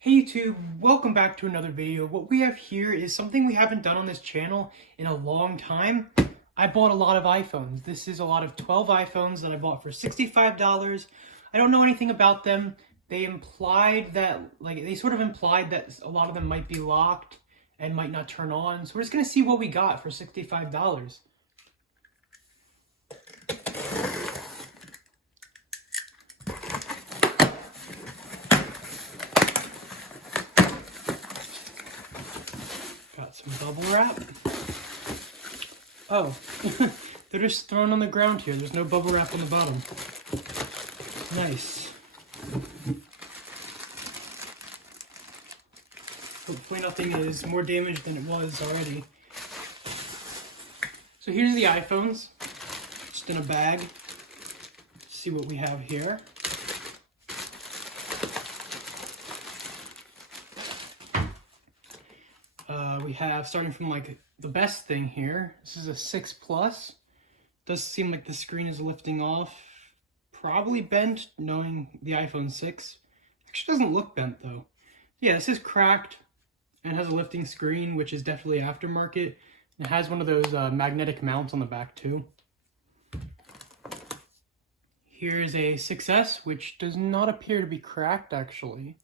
Hey YouTube, welcome back to another video. What we have here is something we haven't done on this channel in a long time. I bought a lot of iPhones. This is a lot of 12 iPhones that I bought for $65. I don't know anything about them. They implied that, they sort of implied that a lot of them might be locked and might not turn on. So we're just gonna see what we got for $65. Got some bubble wrap. Oh, they're just thrown on the ground here. There's no bubble wrap on the bottom. Nice. Hopefully nothing is more damaged than it was already. So here's the iPhones, just in a bag. Let's see what we have here. We have, starting from the best thing here, this is a 6 Plus. Does seem like the screen is lifting off. Probably bent, knowing the iPhone 6. Actually doesn't look bent though. Yeah, this is cracked and has a lifting screen, which is definitely aftermarket. It has one of those magnetic mounts on the back too. Here's a 6S, which does not appear to be cracked actually.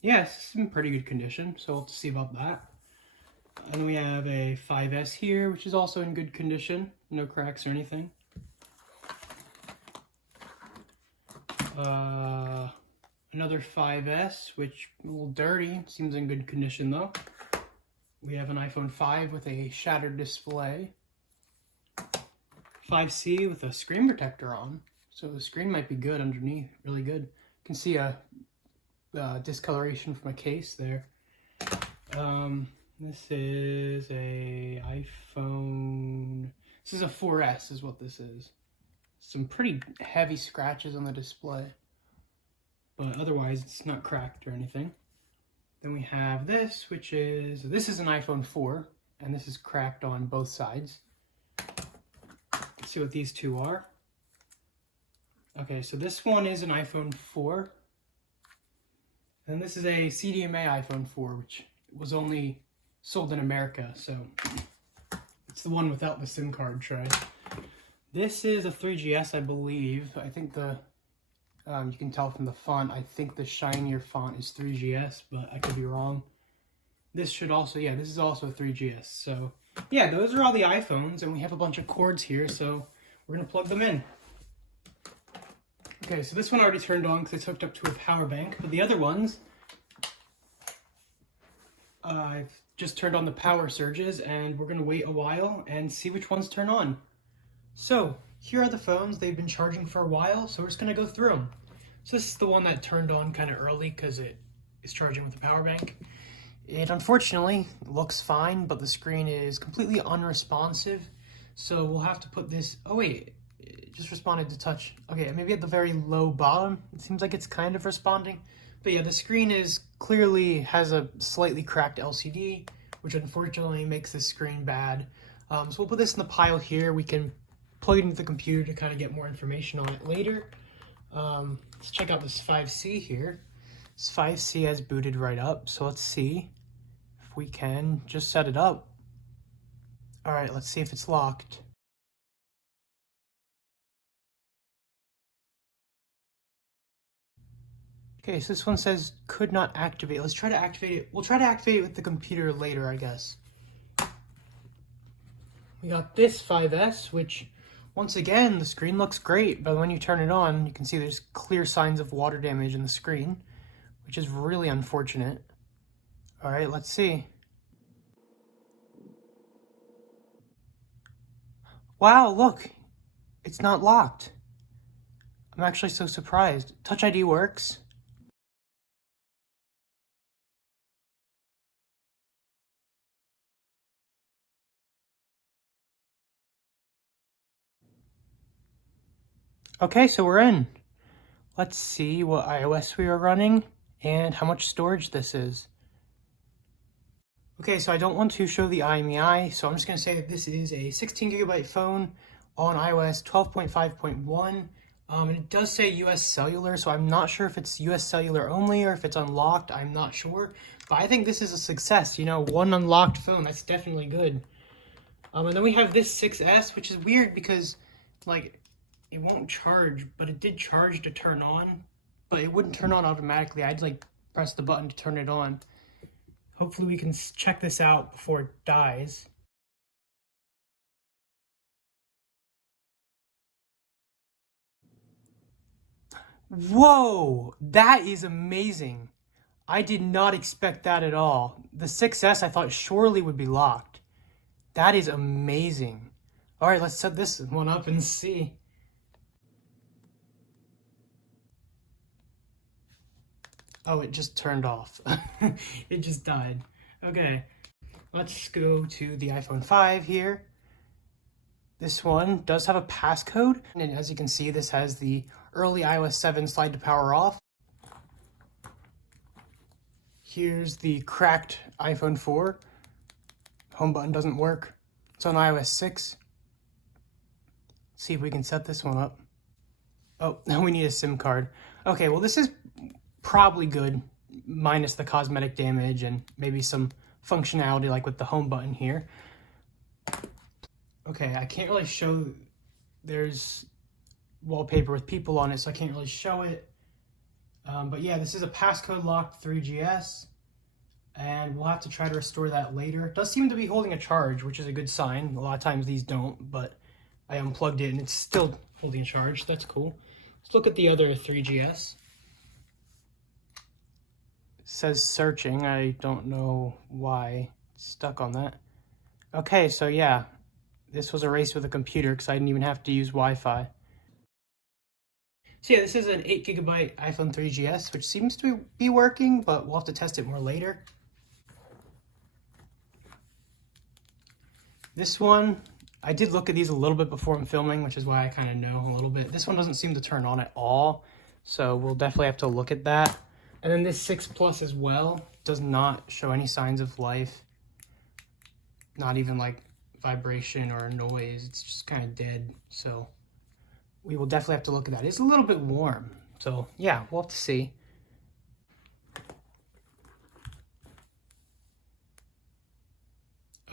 Yeah, it's in pretty good condition, so we'll have to see about that. And we have a 5S here, which is also in good condition. No cracks or anything. Another 5S, which a little dirty. Seems in good condition though. We have an iPhone 5 with a shattered display. 5C with a screen protector on. So the screen might be good underneath, really good. You can see a discoloration from a case there. This is a iPhone. This is a 4S is what this is. Some pretty heavy scratches on the display, but otherwise it's not cracked or anything. Then we have this, this is an iPhone 4, and this is cracked on both sides. Let's see what these two are. Okay, so this one is an iPhone 4. And this is a CDMA iPhone 4, which was only sold in America, so it's the one without the SIM card tray. This is a 3GS, I believe. I think you can tell from the font, I think the shinier font is 3GS, but I could be wrong. This should also, yeah, this is also a 3GS. So yeah, those are all the iPhones, and we have a bunch of cords here, so we're gonna plug them in. Okay, so this one already turned on because it's hooked up to a power bank, but the other ones, I've just turned on the power surges, and we're going to wait a while and see which ones turn on. So here are the phones. They've been charging for a while, so we're just going to go through them. So this is the one that turned on kind of early because it is charging with a power bank. It unfortunately looks fine, but the screen is completely unresponsive, so we'll have to put this, oh wait, it just responded to touch. Okay, maybe at the very low bottom, it seems like it's kind of responding. But yeah, the screen clearly has a slightly cracked LCD, which unfortunately makes the screen bad. So we'll put this in the pile here. We can plug it into the computer to kind of get more information on it later. Let's check out this 5C here. This 5C has booted right up, so let's see if we can just set it up. All right, let's see if it's locked. Okay, so this one says could not activate. Let's try to activate it. We'll try to activate it with the computer later, I guess. We got this 5S, which, once again, the screen looks great, but when you turn it on, you can see there's clear signs of water damage in the screen, which is really unfortunate. All right, let's see. Wow, look, it's not locked. I'm actually so surprised. Touch ID works. Okay, so we're in. Let's see what iOS we are running and how much storage this is. Okay, so I don't want to show the IMEI, so I'm just going to say that this is a 16 gigabyte phone on iOS 12.5.1. And it does say US Cellular, so I'm not sure if it's US Cellular only or if it's unlocked. I'm not sure. But I think this is a success. You know, one unlocked phone. That's definitely good. And then we have this 6S, which is weird because, like, it won't charge, but it did charge to turn on. But it wouldn't turn on automatically. I'd, like, press the button to turn it on. Hopefully we can check this out before it dies. Whoa! That is amazing. I did not expect that at all. The 6S I thought surely would be locked. That is amazing. All right, let's set this one up and see. Oh, it just turned off. It just died. Okay, let's go to the iPhone 5 here. This one does have a passcode, and as you can see, this has the early iOS 7 slide to power off. Here's the cracked iPhone 4. Home button doesn't work. It's on iOS 6. Let's see if we can set this one up. Oh, now we need a SIM card. Okay, well this is probably good, minus the cosmetic damage and maybe some functionality like with the home button here. Okay, I can't really show, there's wallpaper with people on it, so I can't really show it. But yeah, this is a passcode locked 3GS, and we'll have to try to restore that later. It does seem to be holding a charge, which is a good sign. A lot of times these don't, but I unplugged it and it's still holding a charge. That's cool. Let's look at the other 3GS. It says searching. I don't know why it's stuck on that. Okay, so yeah, this was erased with a computer because I didn't even have to use Wi-Fi. So yeah, this is an 8GB iPhone 3GS, which seems to be working, but we'll have to test it more later. This one, I did look at these a little bit before I'm filming, which is why I kind of know a little bit. This one doesn't seem to turn on at all, so we'll definitely have to look at that. And then this 6 Plus as well does not show any signs of life. Not even like vibration or noise. It's just kind of dead, so we will definitely have to look at that. It's a little bit warm, so yeah, we'll have to see.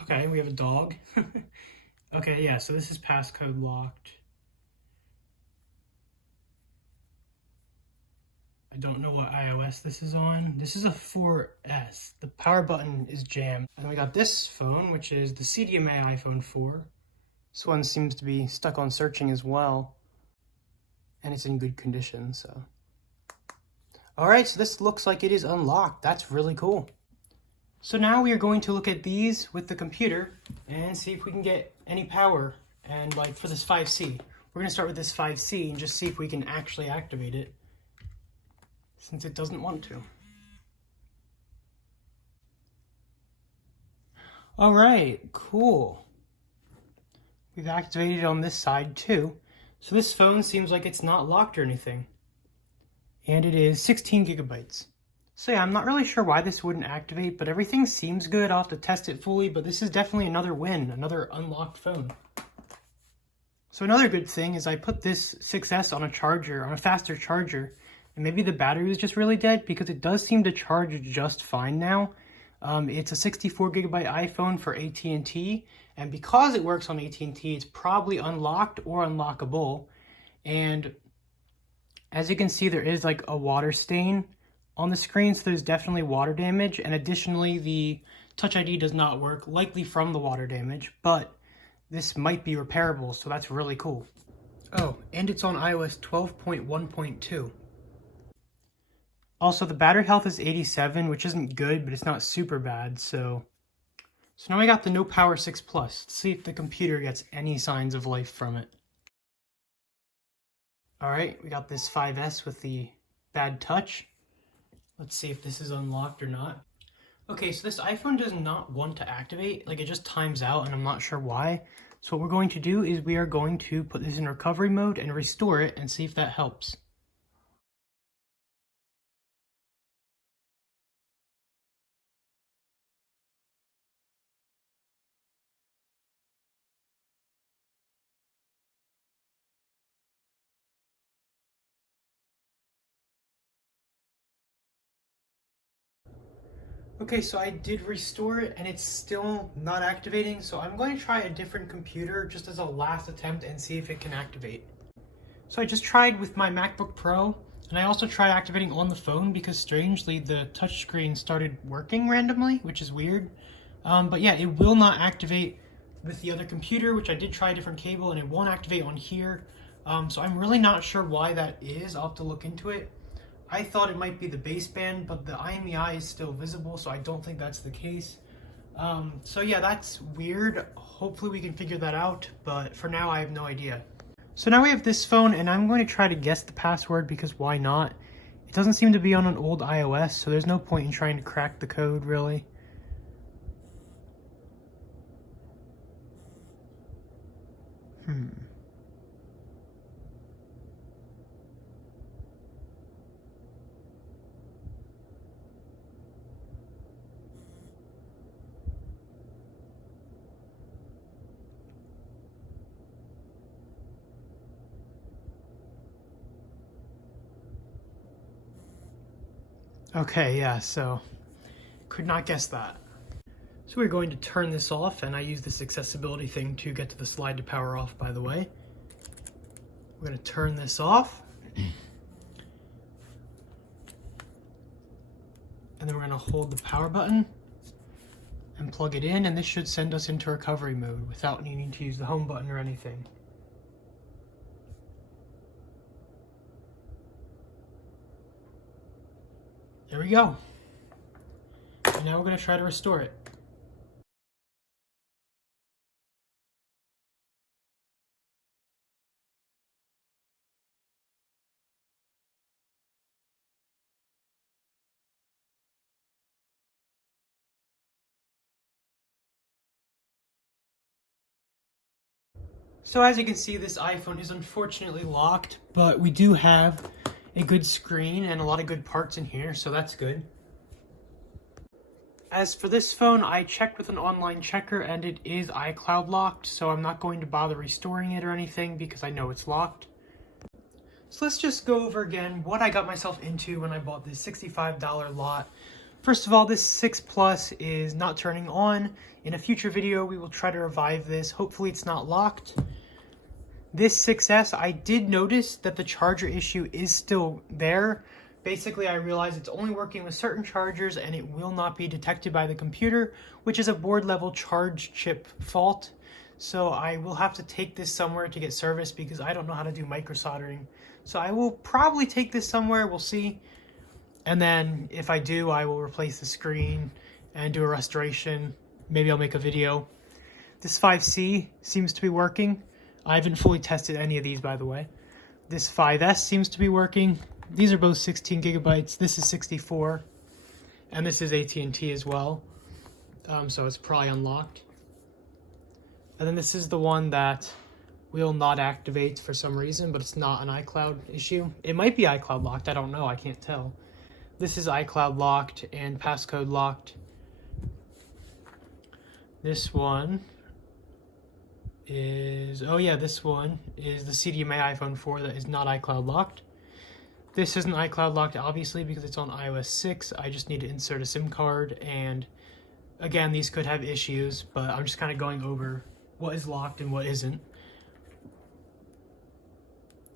Okay, we have a dog. Okay, yeah, so this is passcode locked. I don't know what iOS this is on. This is a 4S. The power button is jammed. And we got this phone, which is the CDMA iPhone 4. This one seems to be stuck on searching as well. And it's in good condition, so. All right, so this looks like it is unlocked. That's really cool. So now we are going to look at these with the computer and see if we can get any power. And like for this 5C, we're gonna start with this 5C and just see if we can actually activate it, since it doesn't want to. All right, cool. We've activated it on this side too. So this phone seems like it's not locked or anything. And it is 16GB. So yeah, I'm not really sure why this wouldn't activate, but everything seems good. I'll have to test it fully, but this is definitely another win, another unlocked phone. So another good thing is I put this 6S on a charger, on a faster charger, and maybe the battery was just really dead because it does seem to charge just fine now. It's a 64GB iPhone for AT&T, and because it works on AT&T, it's probably unlocked or unlockable. And as you can see, there is like a water stain on the screen, so there's definitely water damage. And additionally, the Touch ID does not work, likely from the water damage, but this might be repairable, so that's really cool. Oh, and it's on iOS 12.1.2. Also, the battery health is 87, which isn't good, but it's not super bad, so now I got the No Power 6 Plus. Let's see if the computer gets any signs of life from it. Alright, we got this 5S with the bad touch. Let's see if this is unlocked or not. Okay, so this iPhone does not want to activate. Like, it just times out, and I'm not sure why. So what we're going to do is we are going to put this in recovery mode and restore it and see if that helps. Okay, so I did restore it and it's still not activating, so I'm going to try a different computer just as a last attempt and see if it can activate. So I just tried with my MacBook Pro, and I also tried activating on the phone because strangely the touchscreen started working randomly, which is weird. But yeah, it will not activate with the other computer, which I did try a different cable, and it won't activate on here. So I'm really not sure why that is. I'll have to look into it. I thought it might be the baseband, but the IMEI is still visible, so I don't think that's the case. So yeah, that's weird. Hopefully we can figure that out, but for now I have no idea. So now we have this phone, and I'm going to try to guess the password because why not? It doesn't seem to be on an old iOS, so there's no point in trying to crack the code, really. Okay, yeah, so could not guess that. So we're going to turn this off, and I use this accessibility thing to get to the slide to power off, by the way. We're going to turn this off. And then we're going to hold the power button and plug it in, and this should send us into recovery mode without needing to use the home button or anything. There we go. And now we're going to try to restore it. So as you can see, this iPhone is unfortunately locked, but we do have a good screen and a lot of good parts in here, so that's good. As for this phone, I checked with an online checker and it is iCloud locked, so I'm not going to bother restoring it or anything because I know it's locked. So let's just go over again what I got myself into when I bought this $65 lot. First of all, this 6 Plus is not turning on. In a future video, we will try to revive this. Hopefully it's not locked. This 6S, I did notice that the charger issue is still there. Basically, I realized it's only working with certain chargers and it will not be detected by the computer, which is a board level charge chip fault. So I will have to take this somewhere to get serviced because I don't know how to do micro soldering. So I will probably take this somewhere, we'll see. And then if I do, I will replace the screen and do a restoration. Maybe I'll make a video. This 5C seems to be working. I haven't fully tested any of these, by the way. This 5S seems to be working. These are both 16 gigabytes. This is 64. And this is AT&T as well. So it's probably unlocked. And then this is the one that will not activate for some reason, but it's not an iCloud issue. It might be iCloud locked. I don't know. I can't tell. This is iCloud locked and passcode locked. This one is, oh yeah, this one is the CDMA iPhone 4 that is not iCloud locked. This isn't iCloud locked, obviously, because it's on iOS 6. I just need to insert a SIM card, and again, these could have issues, but I'm just kind of going over what is locked and what isn't.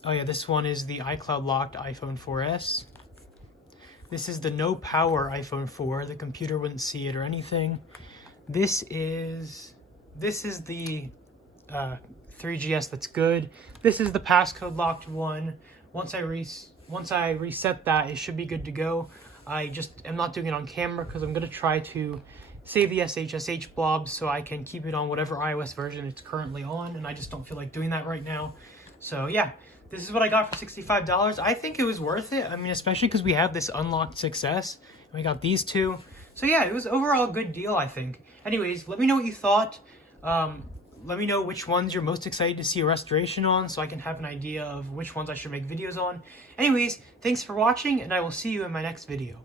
Oh yeah, this one is the iCloud locked iPhone 4S. This is the no power iPhone 4. The computer wouldn't see it or anything. This is the 3GS that's good. This is the passcode locked one. Once I reset that, it should be good to go. I just am not doing it on camera because I'm going to try to save the SSH blobs so I can keep it on whatever iOS version it's currently on, and I just don't feel like doing that right now. So yeah, this is what I got for $65. I think it was worth it. I mean, especially because we have this unlocked 6S, and we got these two. So yeah, it was overall a good deal, I think. Anyways, let me know what you thought. Let me know which ones you're most excited to see a restoration on so I can have an idea of which ones I should make videos on. Anyways, thanks for watching, and I will see you in my next video.